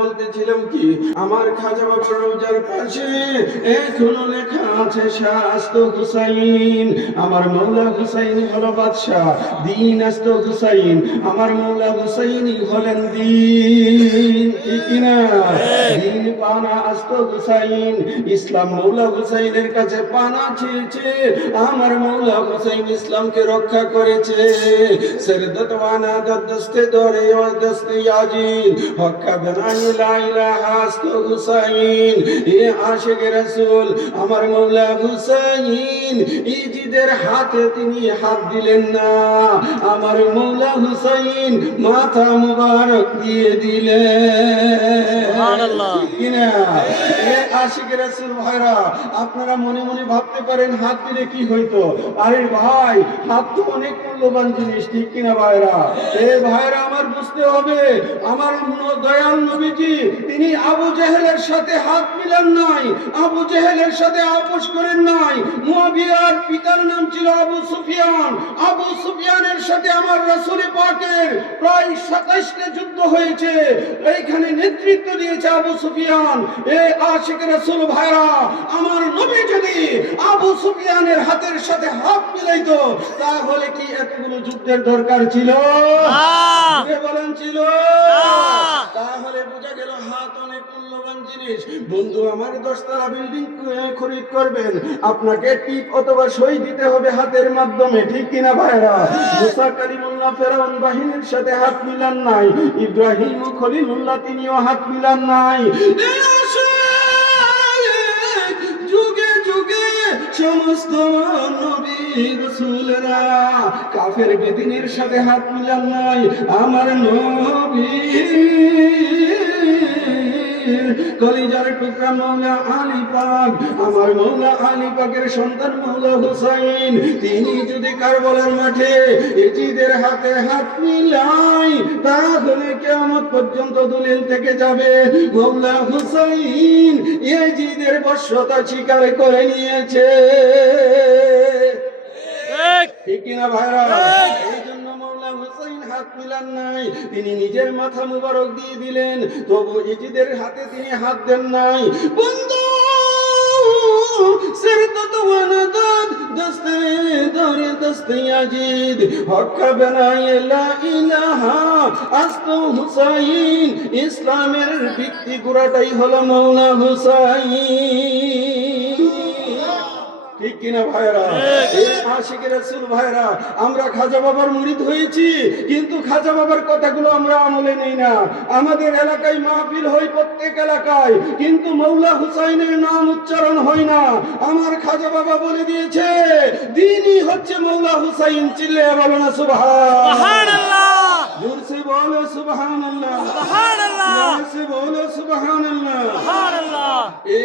বলতেছিলাম কি আমার খাজা বাবার রোজার পাশে এখনো লেখা আছে শাস্ত হুসাইন। আমার মৌলা হুসাইন হলো বাদশাহ, দিন আস্ত হুসাইন। আমার মৌলা হুসাইনই হলেন দিন, ঠিক না? দিন পানা আস্ত হুসাইন। ইসলাম মৌলা হুসাইনের কাছে পানা চেয়েছে, আমার মৌলা হুসাইন ইসলামকে রক্ষা করেছে। সরদত ওয়ানা দস্তে দরে ওয়া দস্তে ইয়াজিদ হক্কা বেনাই লা ইলাহা আস্ত হুসাইন। এ আশিক রাসূল আমার মৌলা হুসাইন ইজিদের হাতে তিনি হাত দিলেন না, আমার মৌলা হুসাইন মাথা মুবারক দিয়ে দিলেন। সুবহানাল্লাহ। এ আশিক রাসূল ভাইরা, আপনারা মনে মনে ভাবতে পারেন হাত দিলে কি হইতো। আরে ভাই, হাত তো অনেক মূল্যবান জিনিস, ঠিক কিনা ভাইরা? এ ভাইরা আমার বুঝতে হবে, আমার দয়াল নবীজি তিনি আবু জেহেলের সাথে হাত মিলান নাই, আবু জেহেলের সাথে আপোষ করেন নাই। মুয়াবিয়ার পিতার নাম ছিল আবু সুফিয়ান। আবু সুফিয়ানের সাথে আমার রাসূল পাকের প্রায় 27টা যুদ্ধ হয়েছে, এইখানে নেতৃত্ব দিয়েছে আবু সুফিয়ান। এ আশিক রাসূল ভাইরা, আমার নবী যদি আবু সুফিয়ানের হাতের সাথে হাত মিলাইতো তাহলে কি এতগুলো যুদ্ধের দরকার ছিল? বলেন ছিল? তাহলে বোঝা গেল হাত অনেক মূল্যবান জিনিস। বন্ধু আমার 10 তলা বিল্ডিং খরিদ করবেন, আপনাকে টিপ অথবা সই দিতে হবে হাতের মাধ্যমে, ঠিক কিনা ভাইরা? মুসা কালিমুল্লাহ ফেরাউন বাহিনীর সাথে হাত মিলান নাই, ইব্রাহিম ও খলিলুল্লাহ তিনিও হাত মিলান নাই। যুগে যুগে সমস্ত নবী রাসূলেরা কাফের বেদিনের সাথে হাত মিলান নাই, আমার নবী কলিজার টুকরা মৌলা আলী পাক, আমার মৌলা আলী পাকের সন্তান মৌলা হুসাইন, তিনি যদি কারবালার মাঠে ইজিদের হাতে হাত মিলাই তাহলে কিয়ামত পর্যন্ত দলিল থেকে যাবে মৌলা হুসাইন ইজিদের বশ্যতা স্বীকার করে নিয়েছে, ঠিক কিনা ভাইরা? এই জন্য মৌলা হুসাইন হাত মিলান নাই, তিনি নিজের মাথা মুবারক দিয়ে দিলেন, তবু ইজিদের হাতে তিনি হাত দেন নাই। বন্ধু সরদত ওয়ানাদাদ দস্তে দরে দস্তে ইয়াজিদ হক্কা বেনাই লা ইলাহা আস্ত হুসাইন। ইসলামের ভিত্তি গোড়াটাই হলো মৌলা হুসাইন, ঠিক কিনা ভাইরা? এই আশিক রাসূল ভাইরা, আমরা খাজা বাবার মুরিদ হয়েছি, কিন্তু খাজা বাবার কথাগুলো আমরা আমলে নেই না। আমাদের এলাকায় মাহফিল হয় প্রত্যেক এলাকায়, কিন্তু মৌলা হুসাইনের নাম উচ্চারণ হয় না। আমার খাজা বাবা বলে দিয়েছে দ্বীনই হচ্ছে মৌলা হুসাইন। চিল্লায়া বলো না সুবহানাল্লাহ, জোরসে বলো সুবহানাল্লাহ, সুবহানাল্লাহ, জোরসে বলো সুবহানাল্লাহ, সুবহানাল্লাহ। এ